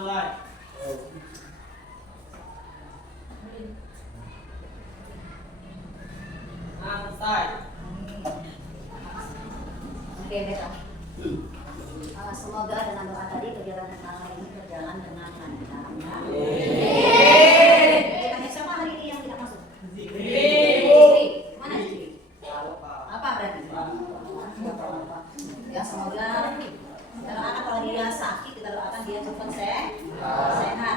Oke, baiklah. Semoga dengan doa tadi kegiatan malam ini berjalan dengan lancar. Tanya siapa hari ini yang tidak masuk? Zikri. Mana Zikri? Apa berarti? Ya, semoga kita doakan kalau dia sakit, kita doakan dia cepat sehat.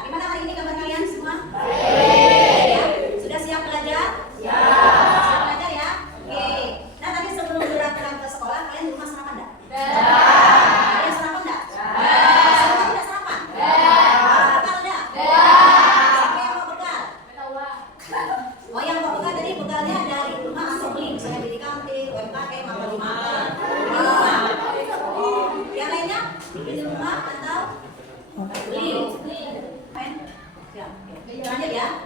Gimana hari ini kabar kalian semua? Ya? Sudah siap belajar? Siap belajar ya? Oke. Nah, tadi sebelum berangkat ke sekolah, kalian di rumah sarapan enggak? Kalian sarapan enggak? Semua tidak sarapan? Bekal enggak? Siapa yang mau bekal? Oh, yang mau bekal tadi bekalnya dari rumah atau beli? Misalnya di kantin, UMKM, atau di mana? Di rumah. Oh, yang lainnya? Di rumah atau beli? Ya, oke. Lanjut ya.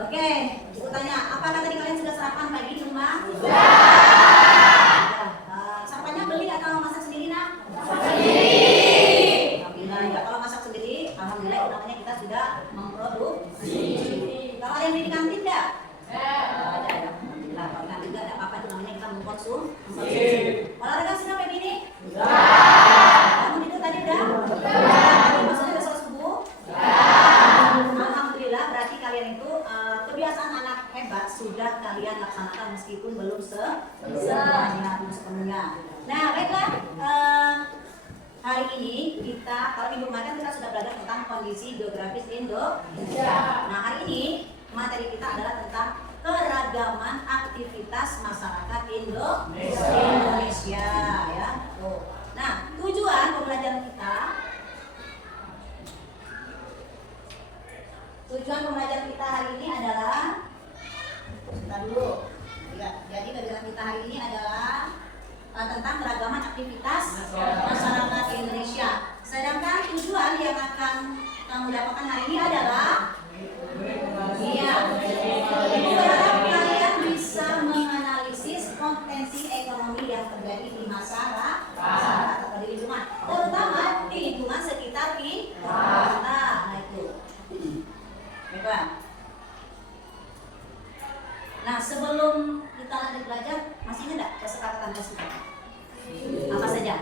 Oke, aku tanya, apakah tadi kalian sudah sarapan pagi di rumah? Sarapannya beli atau masak sendiri, nak? Sendiri. Alhamdulillah, ya. Kalau masak sendiri, alhamdulillah namanya kita sudah memproduksi. Kalau ada yang beli di kantin enggak? Ada. Alhamdulillah, kalau kantin enggak ada apa-apa, itu namanya kita mengkonsumsi. Olahraga sudah pagi ini? Kamu tidur tadi udah? Maksudnya besok subuh? Alhamdulillah, berarti kalian itu kebiasaan anak hebat sudah kalian laksanakan meskipun belum sepenuhnya. Nah, baiklah, hari ini kita, kalau minggu kemarin kita sudah belajar tentang kondisi geografis Indonesia. Nah, hari ini materi kita adalah tentang keragaman aktivitas masyarakat Indonesia, ya. Nah, tujuan pembelajaran kita hari ini adalah, sebentar dulu. Jadi kegiatan kita hari ini adalah tentang keragaman aktivitas masyarakat Indonesia. Sedangkan tujuan yang akan kamu dapatkan hari ini adalah, Ibu berharap kalian bisa menganalisis potensi ekonomi yang terjadi di masyarakat atau di lingkungan, terutama di lingkungan sekitar kita. Nah, itu. Baiklah. Nah, sebelum kita lanjut belajar, masih ingat enggak kesepakatan kita? Apa saja?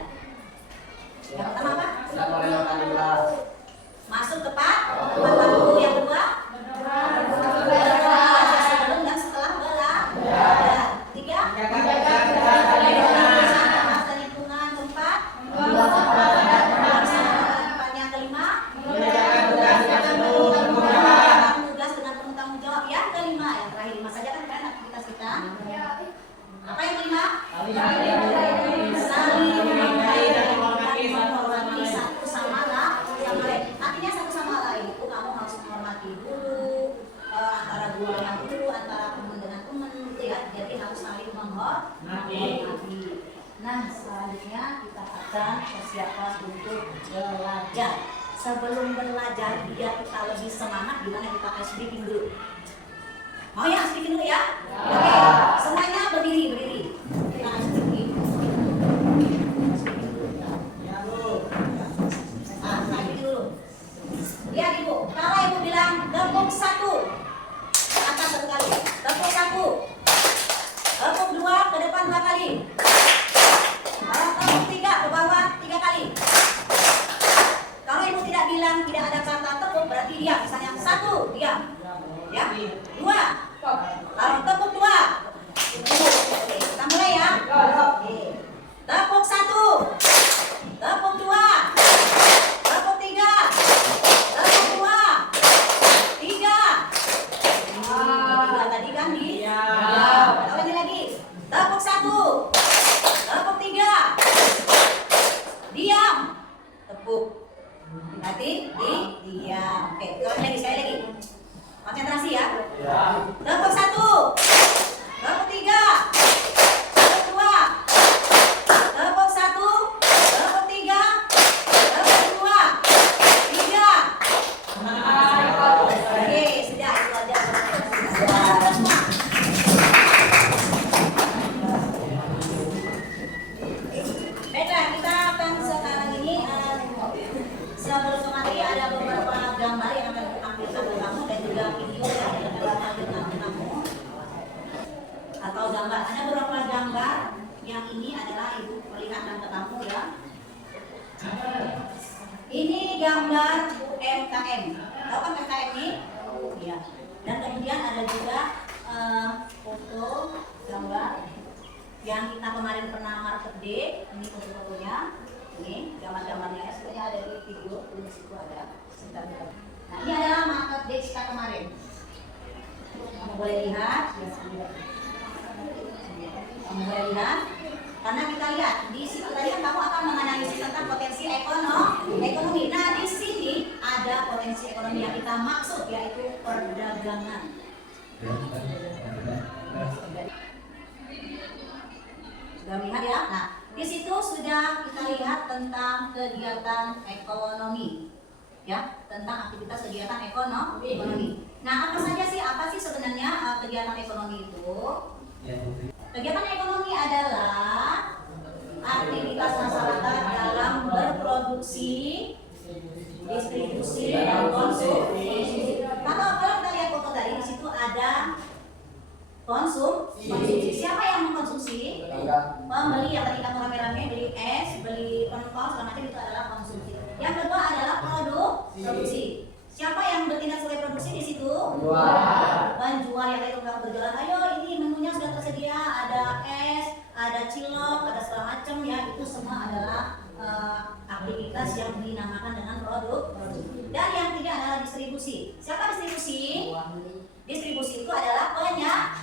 Yang pertama apa? Masuk tepat waktu. Yang kedua? Sebelum dan setelah belajar. Tiga? Bahasa lingkungan. Keempat? Yang kelima? Tugas dengan penuh tanggung jawab. Yang kelima, yang terakhir 5 saja kan aktivitas kita. Apa yang kelima? Saling menghargai dan menghormati satu sama lain. Artinya satu sama lain itu kamu harus menghormati guru, antara guru dengan guru, antara teman dengan teman, gitu ya. Jadi harus saling menghormati. Nah, selanjutnya kita akan persiapan untuk belajar. Sebelum belajar, biar kita lebih semangat, gimana kita tes briefing dulu. Mau ya, speaking dulu ya? Oke, semuanya berdiri. Kita akan speaking. Lihat Ibu, kalau Ibu bilang tepuk 1 ke atas 1 kali, tepuk 1, tepuk 2 ke depan 2 kali, kalau tepuk 3 ke bawah 3 kali. Kalau Ibu tidak bilang tidak ada kata tepuk, berarti diam. Misalnya 1, diam. Ya, 2. Kalau tepuk 2, oke, kita mulai ya. Oke. Tepuk 1, tepuk 2, tepuk 3, tepuk 2, 3. Tadi kan diam. Kalau ini lagi, tepuk 1, tepuk 3, diam, tepuk. Nanti diam. Oke, sekali lagi. gambar yang akan ditampilkan oleh kamu dan juga video yang akan ditampilkan oleh kamu atau gambar. Ada beberapa gambar yang ini adalah ibu perlihatkan ke kamu ya. Ini gambar UMKM. Tahu kan UMKM ini? Ya. Dan kemudian ada juga foto gambar yang kita kemarin pernah market day. Ini foto-fotonya. Ini gambar-gambarnya sebenarnya ada di video, di situ ada. Sebentar. Nah, ini adalah market day kita kemarin. Kamu boleh lihat. Kamu boleh lihat. Karena kita lihat di situ tadi kan kamu akan menganalisis tentang potensi ekonomi. Nah, di sini ada potensi ekonomi yang kita maksud yaitu perdagangan. Sudah melihat ya? Nah, di situ sudah kita lihat tentang kegiatan ekonomi, ya, tentang aktivitas kegiatan ekonomi. Nah, apa sih sebenarnya kegiatan ekonomi itu? Kegiatan ekonomi adalah aktivitas masyarakat dalam berproduksi, distribusi, dan konsumsi. Kalau kita lihat foto tadi di situ ada konsumsi. Siapa yang mengkonsumsi? Pembeli yang tadi kamu rame-rame beli es, beli pentol, segala macam itu adalah konsumsi. Yang kedua adalah produksi. Siapa yang bertindak sebagai produksi di situ? Penjual yang tadi kamu berjualan. Ayo, ini menunya sudah tersedia, ada es, ada cilok, ada segala macam ya. Itu semua adalah aktivitas yang dinamakan dengan produksi. Dan yang ketiga adalah distribusi. Siapa distribusi? Distribusi itu adalah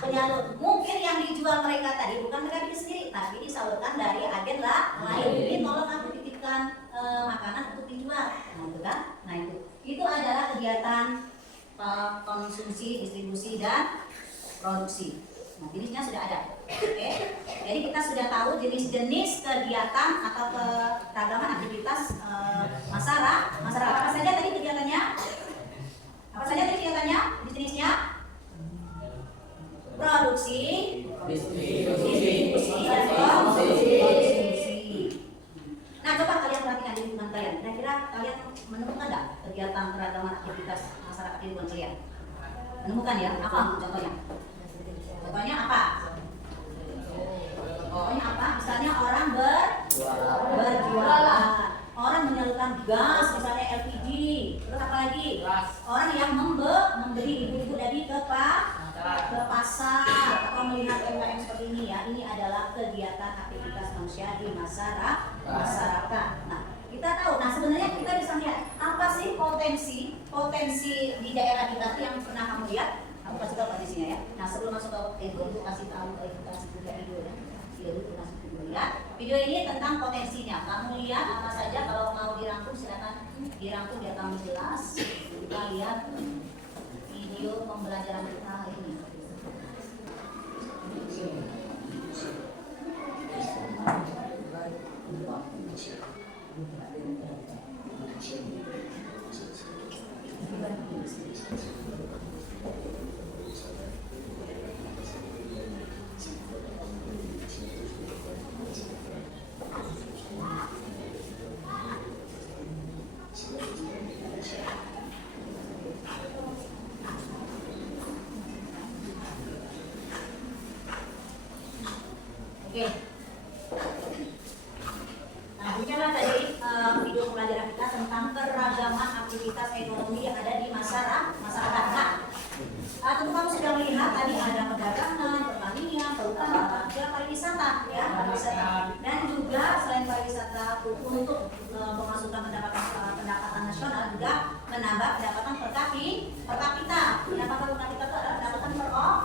penyalur. Mungkin yang dijual mereka tadi bukan mereka bikin sendiri, tapi disalurkan dari agen lain. Ini tolong aku titipkan makanan untuk dijual. Nah itu kan, itu adalah kegiatan konsumsi, distribusi dan produksi. Nah jenisnya sudah ada. Oke. Jadi kita sudah tahu jenis-jenis kegiatan atau keragaman aktivitas masyarakat. Apa saja tadi kegiatannya? Apa saja tadi kegiatannya? Jenisnya? Produksi, distribusi, dan konsumsi. Nah, coba kalian perhatikan di lingkungan kalian. Kira-kira kalian menemukan nggak kegiatan keragaman aktivitas masyarakat di lingkungan kalian? Menemukan ya? Apa contohnya? Contohnya apa? Contohnya apa? Misalnya orang berjualan, orang menyalurkan gas, misalnya LPG. Terus apa lagi? Orang yang membeli ibu-ibu tadi ke pasar atau melihat UMKM seperti ini ya. Ini adalah kegiatan aktivitas manusia di masyarakat. Nah, kita tahu. Nah, sebenarnya kita bisa lihat apa sih potensi di daerah kita tuh yang pernah kamu lihat. Kamu kasih tahu posisinya ya. Nah, sebelum masuk ke itu kasih tahu kasih juga video ya. Video ini tentang potensinya. Kamu lihat apa saja, kalau mau dirangkum silakan dirangkum biar kamu jelas. Kita lihat video pembelajaran kita hari ini. Oke. Nah, inilah tadi video pembelajaran kita tentang keragaman aktivitas ekonomi yang ada di masyarakat. Nah, tentu kamu sudah melihat tadi ada perdagangan, pertanian, perhutanan, pariwisata, ya, dan juga selain pariwisata untuk pemasukan pendapatan nasional juga menambah pendapatan per kapita. Pendapatan per kapita itu adalah pendapatan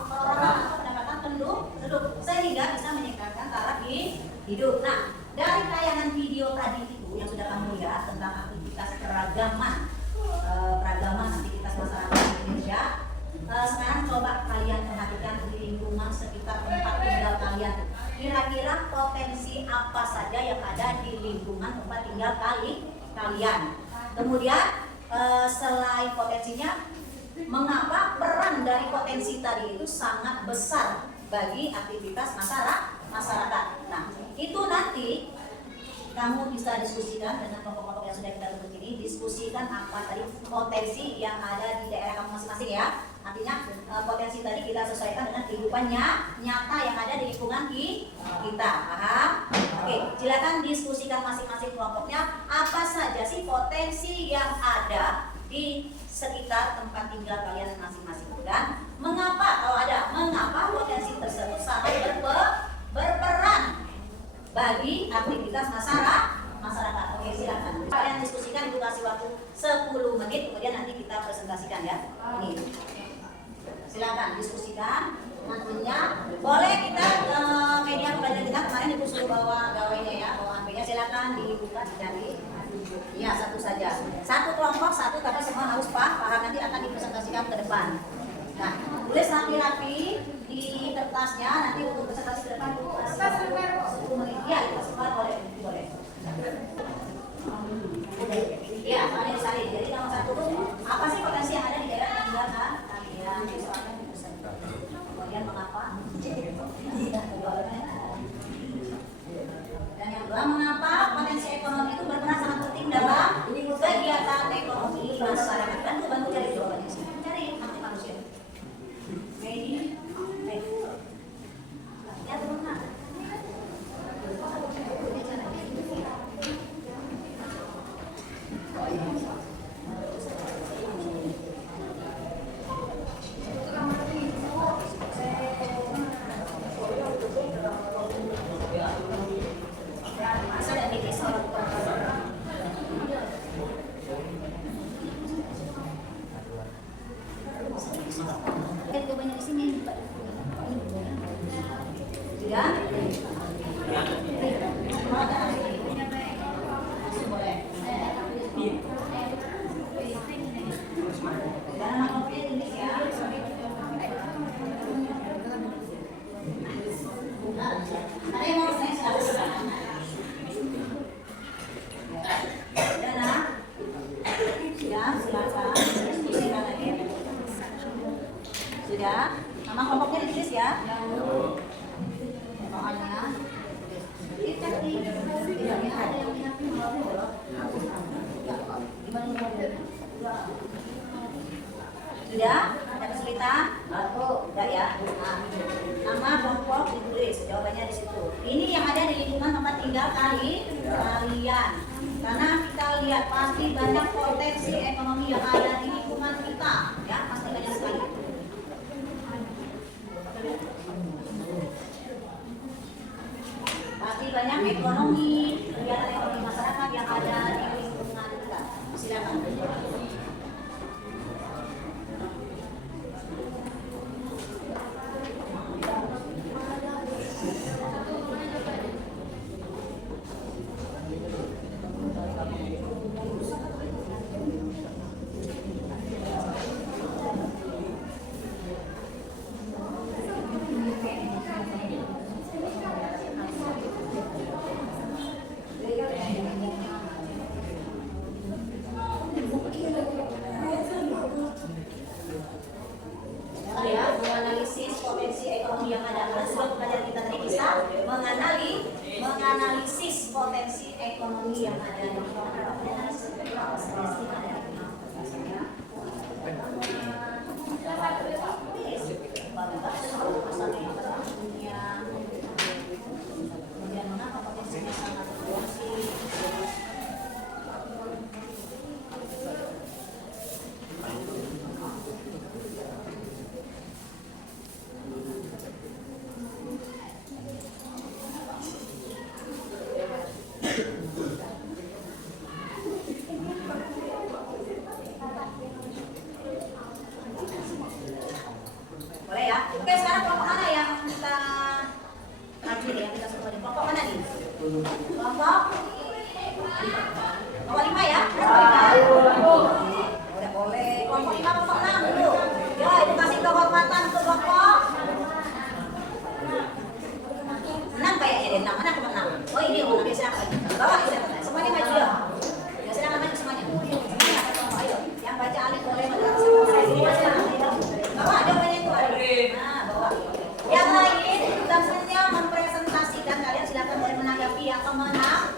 per orang atau pendapatan penduduk, sehingga bisa meningkatkan taraf hidup. Nah, dari tayangan video tadi itu yang sudah kamu lihat tentang aktivitas keragaman aktivitas masyarakat Indonesia, sekarang coba kalian perhatikan di lingkungan sekitar tempat tinggal kalian. Kira-kira potensi apa saja yang ada di lingkungan tempat tinggal kalian. Kemudian selain potensinya, mengapa peran dari potensi tadi itu sangat besar bagi aktivitas masyarakat. Nah, itu nanti kamu bisa diskusikan dengan kelompok-kelompok yang sudah kita bentuk ini, diskusikan apa tadi potensi yang ada di daerah kamu masing-masing ya. Artinya potensi tadi kita sesuaikan dengan kehidupannya nyata yang ada di lingkungan kita. Paham? Oke, silakan diskusikan masing-masing kelompoknya apa saja sih potensi yang ada di sekitar tempat tinggal kalian masing-masing, dan mengapa, kalau ada, mengapa potensi tersebut sangat berperan bagi aktivitas masyarakat. Oke, silakan. Kalian diskusikan, itu kasih waktu 10 menit, kemudian nanti kita presentasikan ya. Ini. Silakan diskusikan. Nantinya boleh kita media pembelajaran kita kemarin ibu suruh bawa gawainya ya, bawa HP-nya, silakan dibuka, dicari. Ya, satu saja. Satu kelompok, satu, tapi semua harus paham, nanti akan dipresentasikan ke depan. Nah, tulis rapi-rapi di kertasnya, nanti untuk presentasi ke depan Bu. 10 menit. Iya, boleh. Iya, kalian disalin. Jadi nomor 1 apa sih potensi yang ada di daerah yang tinggal kalian? Soalnya kemudian mengapa? Dan yang kedua, mengapa potensi ekonomi itu berperan sangat penting dalam kegiatan ekonomi masyarakat? Bantu cari jawabannya sih. Cari nanti manusia. Ini, ya teman-teman. Sudah, nama kelompoknya ditulis ya. Soalnya sudah, ada kesulitan? Udah ya. Nah, nama kelompok ditulis, jawabannya di situ. Ini yang ada di lingkungan tempat tinggal kalian. Karena kita lihat pasti banyak potensi ekonomi yang ada di lingkungan kita, ya pasti banyak sekali. Pasti banyak ekonomi, kegiatan ekonomi masyarakat yang ada di lingkungan kita. Silakan. Menganalisis potensi ekonomi yang ada di boleh ya. Oke, sekarang kelompok mana yang kita kaji ya, kita semua di kelompok mana nih? Kelompok 5 ya? Udah boleh. Kelompok 5, kelompok 6 dulu. Ya, itu kasih kehormatan ke kelompok 6 kayaknya deh. Mana kelompok 6? Oh ini, oke siapa? Bawa semuanya maju ya. Ya silakan maju semuanya. Ayo, yang baca alif boleh bawa jawabannya itu ada. Nah, bawa. Yang lain tugasnya mempresentasikan, kalian silakan boleh menanggapi yang menang.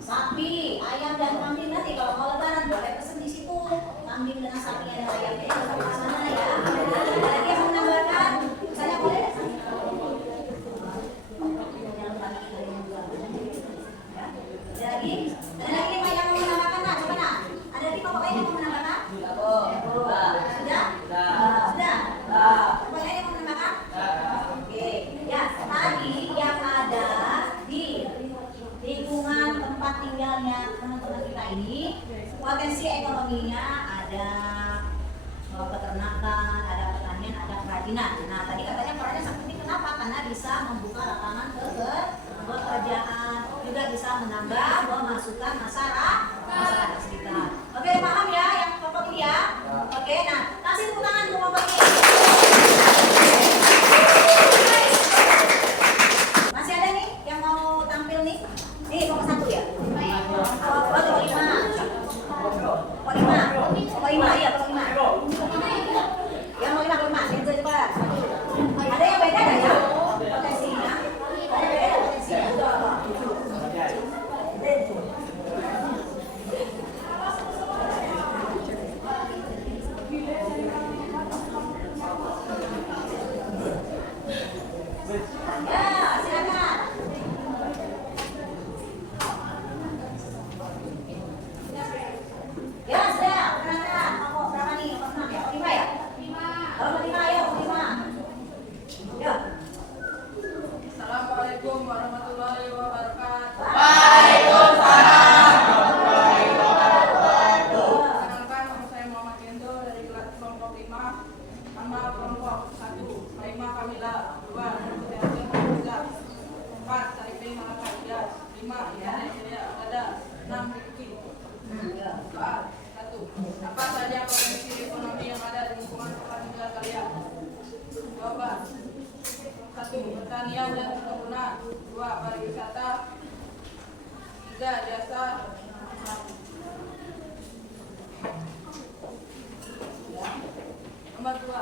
Sapi, ayam dan kambing nanti kalau mau lebaran boleh pesen di situ. Kambing dengan sapi dan ayamnya tetap ke sana ya. Ada lagi yang mau menambahkan? Misalnya boleh? Ada lagi? Ada lagi Pak yang mau menambahkan? Nah, coba nak. Ada lagi Bapak yang mau menambahkan? Sudah? Sudah? Bapak yang mau menambahkan? Oke. Ya, tadi yang ada di lingkungan tempat tinggalnya teman-teman kita ini, potensi ekonominya ada peternakan, ada pertanian, ada kerajinan. Nah, tadi katanya perannya sangat penting. Kenapa? Karena bisa membuka lapangan pekerjaan, juga bisa menambah pemasukan masyarakat sekitar. Oke, paham ya yang pokok ini ya? Oke, nah kasih tepuk tangan untuk pokok ini. Masih ada nih yang mau tampil nih? Nih, pokok 1 ya? Pokok 5, iya pokok 5. Yang mau 5, cepat. Ada yang beda nggak ya? Potensinya? Ada yang beda potensinya? Ya, silakan. Ya, sudah. Perkenalkan. Pokok berapa nih? Pokok 6 ya? Pokok 5 ya? 5. Kalau pokok 5, ayo pokok 5. Yuk. Assalamualaikum warahmatullahi wabarakatuh. Waalaikumsalam. Perkenalkan, nama saya Muhammad Kendo dari kelas kelompok 5. Nama kelompok 1, Maimah Kamila. 2, Nurul Yasin Hamzah. 4, Saifin Malaka Ilyas. 5, Yana Jaya Agada. 6, Rifki. Soal 1. Apa saja potensi ekonomi yang ada di lingkungan tempat tinggal kalian? Jawaban. 1. Pertanian dan perkebunan. 2. Pariwisata. 3. Jasa. Nomor 2.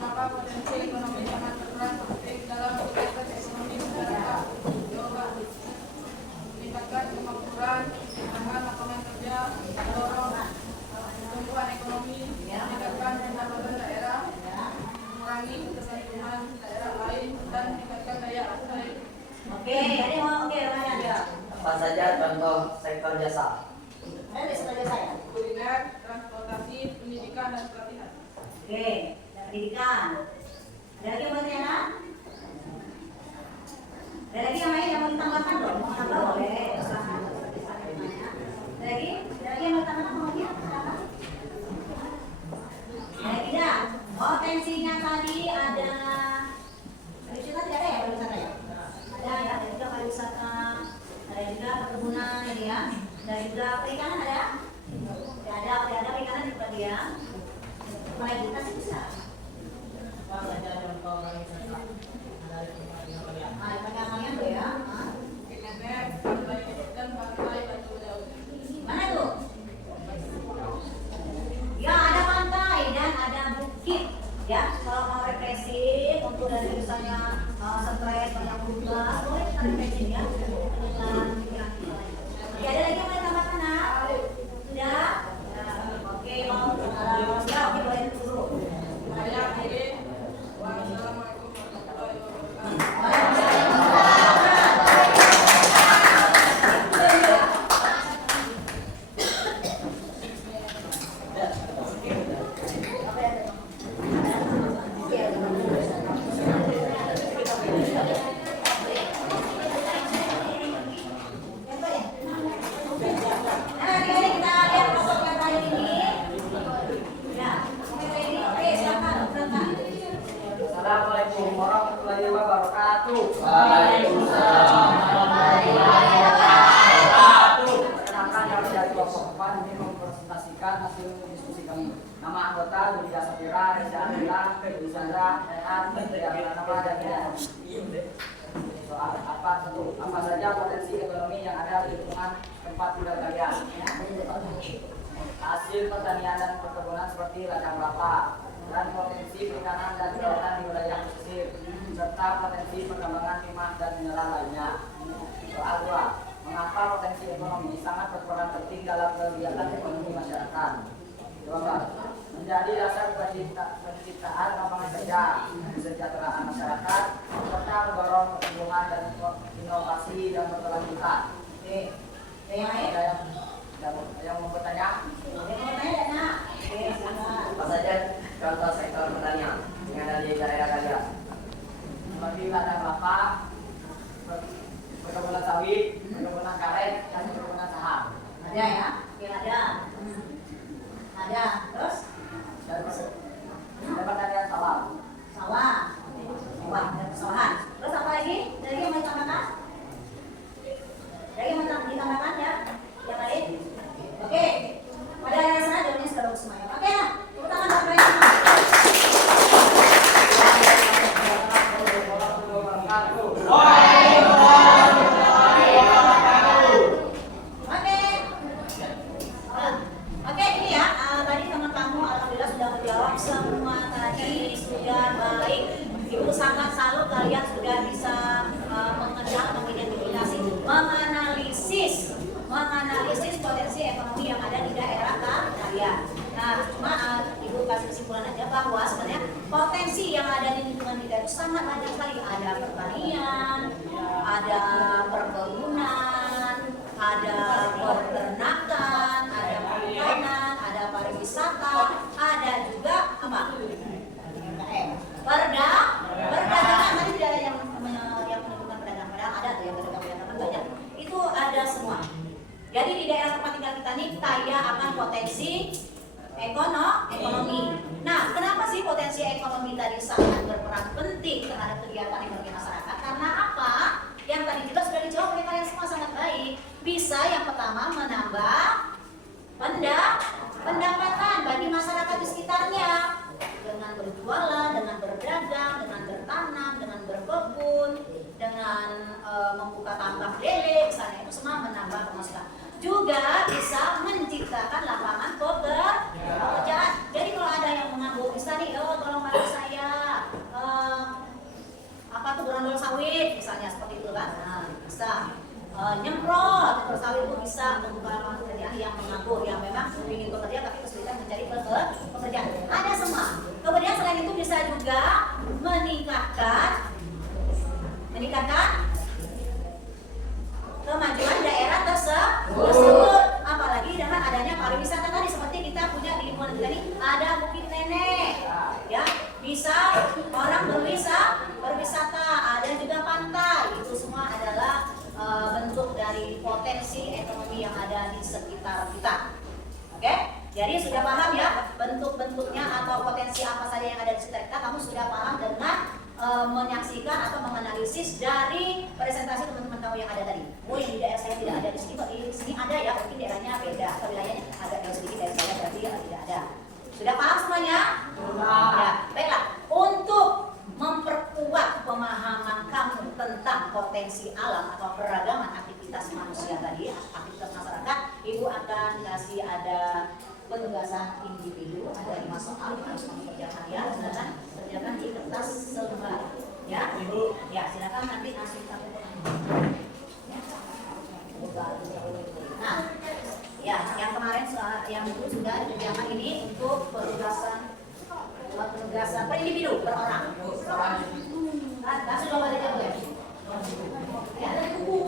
Mengapa potensi ekonomi sangat berperan penting dalam meningkatkan ekonomi masyarakat? Jawaban. Meningkatkan kemakmuran, menambah lapangan kerja, mendorong pertumbuhan ekonomi, meningkatkan pendapatan daerah, mengurangi ketergantungan daerah lain, dan meningkatkan daya saing. Oke, jadi mau Ramadan ya. Apa saja contoh sektor jasa? Ada di sektor jasa ya? Kuliner, transportasi, pendidikan, dan pelatihan. Oke, pendidikan. Ada lagi yang mau tanya? Ada lagi yang lain yang mau ditambahkan dong? Mau tambah boleh. Silahkan. Ada lagi? Ada lagi yang mau ditambahkan maunya? Silakan. Ada tidak? Potensinya tadi ada pariwisata tidak ada ya pariwisata ya? Ada juga pariwisata, ada juga perkebunan ya, ada juga perikanan ada? Tidak ada perikanan juga dia. Mulai kita sih bisa. Apa saja contoh pariwisata? Ada perikanan tuh ya. Internet, pantai, dan pantai Batu Daun. Mana tuh? Ya ada pantai dan ada bukit ya. Kalau mau refreshing untuk dari misalnya stres banyak tugas, boleh kita refreshing ya. Ya ada lagi yang mau ditambahkan nak? Sudah? Oke mau ya oke boleh dulu. Saya akhiri. Wassalamualaikum warahmatullahi wabarakatuh. Assalamualaikum warahmatullahi wabarakatuh. Perkenalkan, kami dari kelompok 4 ini mempresentasikan hasil diskusi kami. Nama anggota Julia Safira, Reza Andila, Rizandra, Rehan, Triana Nama, dan Rian. Soal apa saja potensi ekonomi yang ada di lingkungan tempat tinggal kalian? Hasil pertanian dan perkebunan seperti ladang kelapa, dan potensi perikanan dan kelautan di wilayah pesisir, serta potensi pengembangan timah dan mineral lainnya. Soal 2. Mengapa penting dalam kegiatan ekonomi masyarakat. Coba menjadi dasar penciptaan lapangan kerja, kesejahteraan masyarakat, serta mendorong pertumbuhan dan inovasi dan berkelanjutan. Ini ada yang mau bertanya? Apa saja contoh sektor pertanian yang ada di daerah kalian? Seperti ladang kelapa, perkebunan sawit, perkebunan karet, dan perkebunan saham. Ada ya? Ya ada. Ada. Terus? Ada pertanian sawah. Sawah. Sawah, persawahan. Terus apa lagi? Ada lagi yang mau ditambahkan? Ada lagi yang mau ditambahkan ya? Yang lain? Oke. Pada daerah sana jawabannya sudah bagus semuanya. Oke ya? Tepuk tangan buat kalian semua. Oke, ini ya. Tadi teman kamu alhamdulillah sudah menjawab semua tadi sudah baik. Ibu sangat salut kalian sudah bisa mengenal, mengidentifikasi, menganalisis potensi ekonomi yang ada di daerah kalian. Nah, cuma Ibu kasih kesimpulan aja bahwa sebenarnya potensi yang ada di lingkungan kita itu sangat banyak sekali. Ada pertanian, ada perkebunan, ada peternakan, ada perikanan, ada pariwisata, ada juga apa? Perdagangan. Tadi tidak ada yang menentukan perdagangan, padahal ada tuh yang perdagangan banyak. Itu ada semua. Jadi di daerah tempat tinggal kita ini kaya akan potensi ekonomi. Nah, kenapa sih potensi ekonomi tadi sangat berperan penting terhadap kegiatan ekonomi masyarakat? Karena apa? Yang tadi juga sudah dijawab oleh kalian semua sangat baik. Bisa yang pertama menambah pendapatan bagi masyarakat di sekitarnya dengan berjualan, dengan berdagang, dengan bertanam, dengan berkebun, dengan membuka tambak lele, misalnya itu semua menambah pemasukan. Juga bisa menciptakan lapangan pekerjaan. Jadi kalau ada yang menganggur, misalnya, tolong bantu saya, berondol sawit, misalnya seperti itu kan, nah, bisa. Nyemprot sawit itu bisa membuka lapangan pekerjaan yang menganggur, yang memang ingin bekerja tapi kesulitan mencari pekerjaan. Ada semua. Kemudian selain itu bisa juga meningkatkan kemajuan daerah tersebut. Apalagi dengan adanya pariwisata tadi, seperti kita punya di lingkungan kita ini ada Bukit Nenek, ya, bisa orang berwisata, ada juga pantai. Itu semua adalah bentuk dari potensi ekonomi yang ada di sekitar kita. Oke? Jadi sudah paham ya bentuk-bentuknya atau potensi apa saja yang ada di sekitar kita. Kamu sudah paham dengan menyaksikan atau menganalisis dari presentasi teman-teman kamu yang ada tadi. Oh, yang di daerah saya tidak ada, di sini ada ya, mungkin daerahnya beda atau wilayahnya agak jauh sedikit dari saya, berarti ya tidak ada. Sudah paham semuanya? Ya, baiklah. Untuk memperkuat pemahaman kamu tentang potensi alam atau keragaman aktivitas manusia tadi, aktivitas masyarakat, Ibu akan kasih ada penugasan individu, ada 5 soal yang harus kamu kerjakan ya, silakan kerjakan di kertas selembar, ya. Ya, silakan nanti langsung kamu. Nah, ya, yang kemarin yang Ibu sudah dikerjakan ini untuk penugasan per individu, per orang. Langsung coba aja boleh. Ya, ada buku.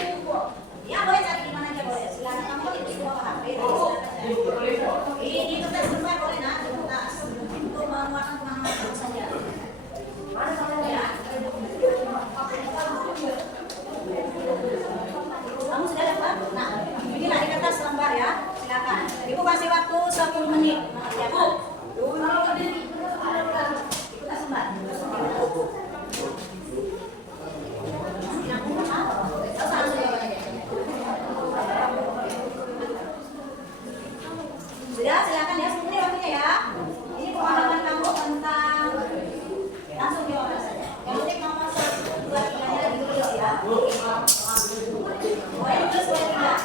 Ya, boleh cari di mana aja boleh. Silakan kamu itu semua HP. Ini kertas semua boleh nak, di kertas. Untuk menguatkan pemahaman kamu saja. Ya. Kamu sudah dapat? Nah, inilah di kertas lembar ya. Silakan. Ibu kasih waktu 10 menit mengerjakan. Sudah, silakan ya, sebentar waktunya ya. Ini pengalaman kamu tentang langsung jawab saja. Yang penting nomor 1, 2, 3-nya ditulis ya. Boleh ditulis, boleh tidak.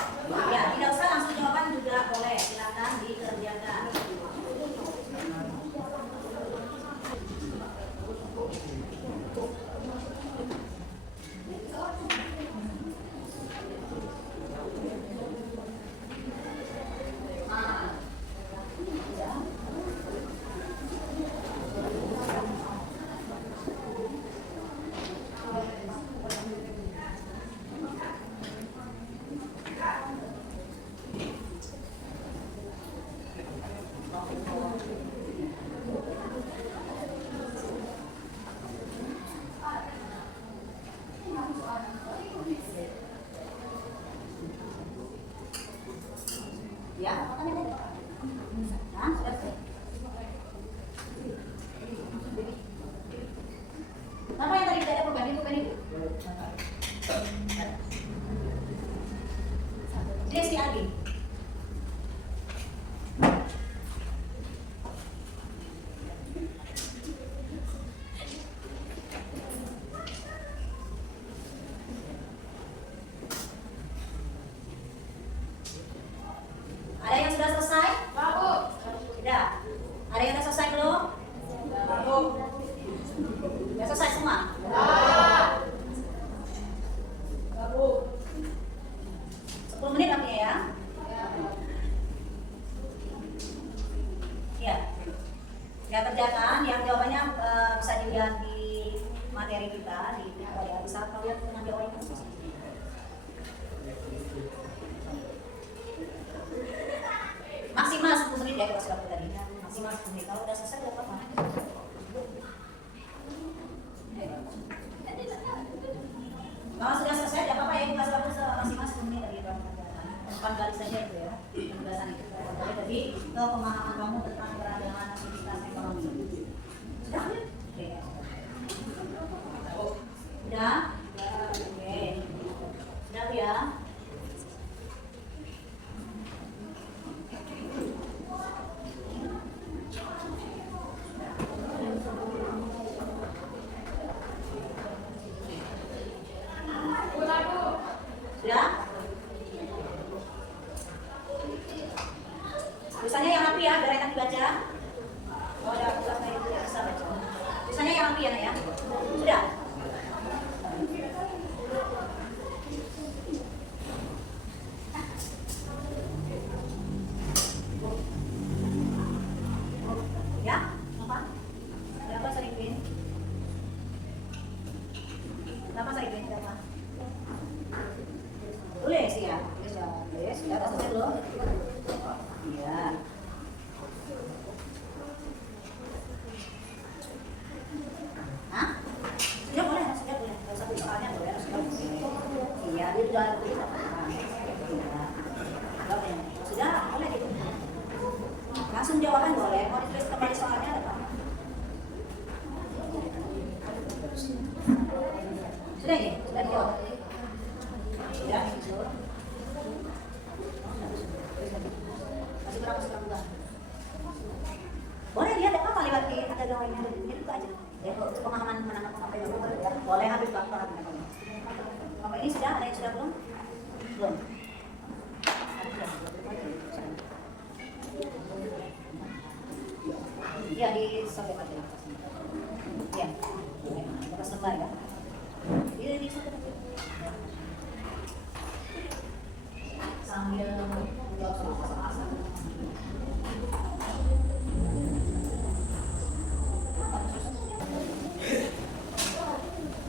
Ya, tidak usah langsung jawaban juga boleh. Silakan dikerjakan. Ya, makannya deh. Nah, sudah selesai. Apa yang tadi tidak ada bukan itu? Desi Adi. Ada yang sudah selesai? Tidak. Ada yang sudah selesai belum? Sudah selesai semua? 10 menit artinya ya? Ya. Tidak kerjakan, yang jawabannya bisa dilihat di materi kita di ya. Bisa kalian dengan jawabannya. Maksimal 10 menit ya kalau sudah tadi. Maksimal 10 menit. Kalau sudah selesai dapat mana? Kalau sudah selesai, tidak apa-apa ya, buka selalu maksimal 10 menit tadi. Bukan garis saja itu ya, penugasan itu. Jadi, ke pemahaman kamu tentang keragaman aktivitas ekonomi. Sudah? Oke. Sudah? Oke. Sudah ya? Sudah? Tulisannya yang rapi ya, biar enak dibaca. Oh, ada tulisan kayak gitu, bisa baca. Tulisannya yang rapi ya, Nak ya. Sudah? Ya? Apa? Berapa Saripin? Berapa Saripin? Berapa? Tulis ya, tulis ya, tulis. Sudah selesai belum? Iya. Hah? Sudah boleh, sudah boleh. Kalau satu soalnya boleh, sudah boleh. Iya, dia sudah tulis apa-apa. Iya. Sudah, boleh gitu. Langsung jawaban boleh. Mau ditulis kembali soalnya ada apa? Sudah ini, sudah dijawab. Ya, masih berapa sekarang? Boleh lihat apa lewat di ada gawainya itu aja. Ya, untuk pemahaman menangkap apa yang boleh ya. Boleh habis faktor apa ini. Apa ini sudah ada yang sudah belum? Belum. Ya di sampai pada atas. Ya. Atas lembar ya. Ini di sampai sambil menjawab soal-soal.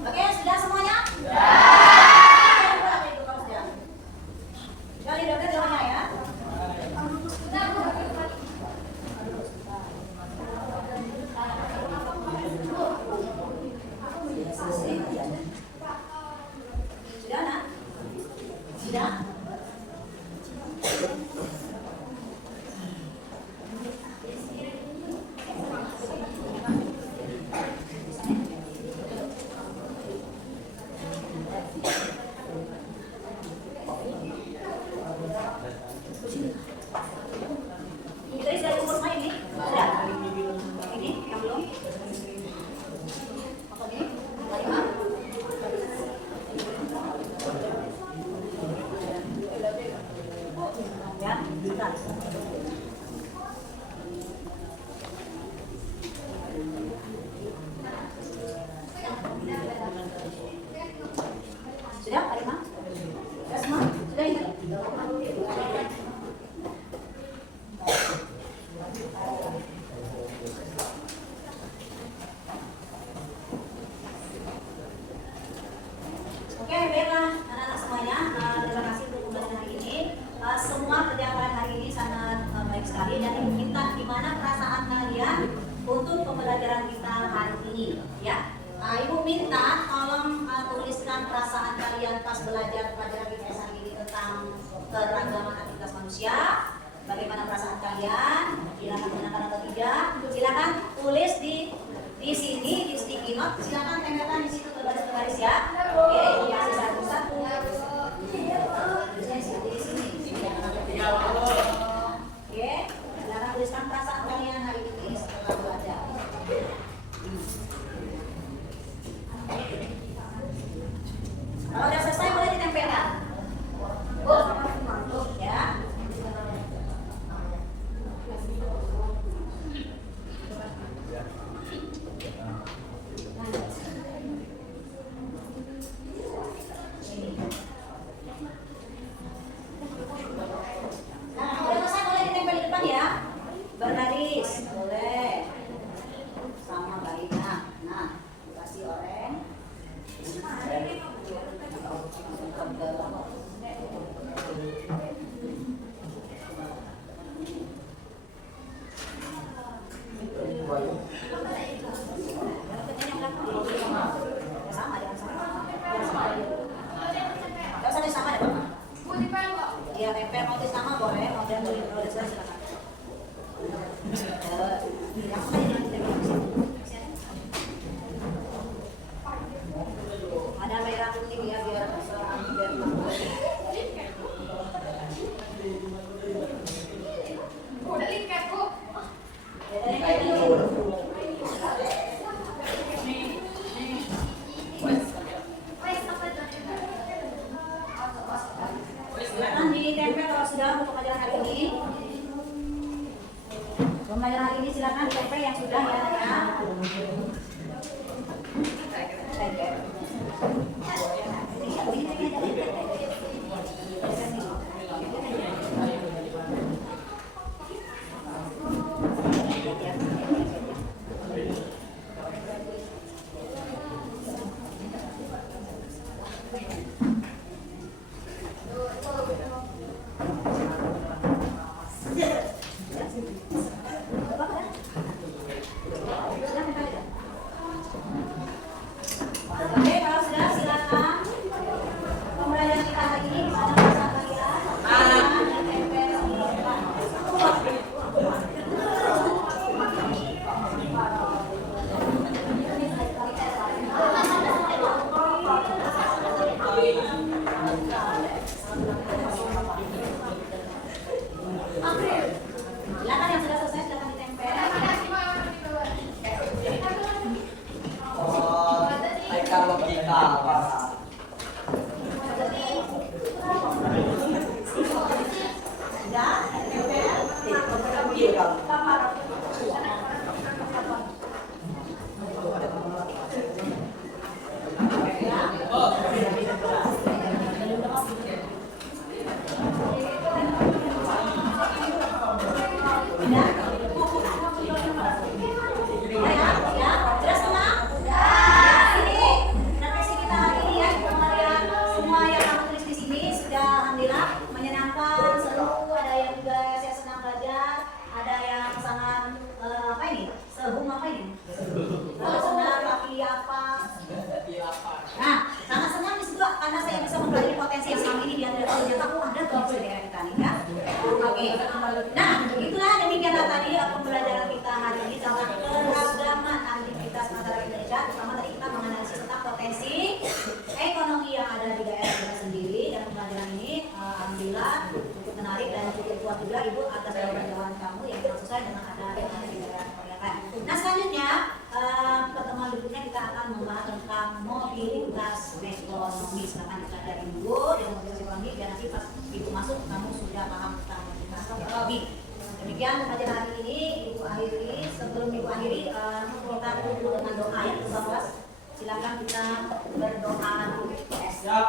Oke, sudah semuanya? Sudah lihat jawabannya ya. Sudah, Nak? Sudah? Kita sudah diukur semua ini? Sudah? Ini yang belum? Apa ini? Lima? Ya, sudah. Sudah, Pak Rima? Sudah semua? Sudah ini? Oke, baiklah anak-anak semuanya. Terima kasih untuk pembelajaran hari ini. Semua kerja kalian hari ini sangat baik sekali dan ibu minta gimana perasaan kalian untuk pembelajaran kita hari ini, ya. Ibu minta tolong tuliskan perasaan kalian pas belajar pelajaran IPS hari ini tentang keragaman aktivitas manusia. kalian. Silakan gunakan atau tidak. Silakan tulis di sini di sticky note. Silakan tempelkan di situ berbaris-baris ya. Oke, ini masih satu-satu. Tulisnya di sini. Oke, silakan tuliskan perasaan kalian hari ini setelah belajar. Kalau udah selesai boleh ditempelkan. Ya. Nah, udah selesai boleh ditempel di depan ya. Berbaris, boleh. Sama baik. Nah, dikasih oranye. Iya, tempel mau sama boleh, mau dan boleh silakan. Ada merah putih ya biar Udah lingkar, Bu. silakan ditempel kalau sudah untuk pelajaran hari ini. Pembelajaran hari ini silakan ditempel yang sudah ya. Oke, kalau sudah silakan. Pembelajaran kita hari ini gimana perasaan kalian? Ditempel di depan. Silakan yang sudah selesai silakan ditempel. Mereka logika apa? Nah, sangat senang di situ karena saya bisa mempelajari potensi yang selama ini dia tidak tahu ternyata ada tuh di daerah kita nih ya. Oke. Nah, itulah demikianlah tadi pembelajaran kita hari ini tentang keragaman aktivitas masyarakat Indonesia. Terutama tadi kita menganalisis tentang potensi ekonomi yang ada di daerah kita sendiri dan pembelajaran ini alhamdulillah cukup menarik dan cukup kuat juga Ibu atas jawaban kamu yang sesuai dengan yang ada di daerah kebanyakan. Nah, selanjutnya pertemuan berikutnya kita akan membahas tentang mobilitas ekonomi. Silakan kita dari dulu dan mobilitas ekonomi biar nanti pas Ibu masuk kamu sudah paham tentang mobilitas ekonomi. Demikian pembelajaran hari ini Ibu akhiri. Sebelum Ibu akhiri kita tutup dengan doa ya, Bapak. Silakan kita berdoa dulu. Siap,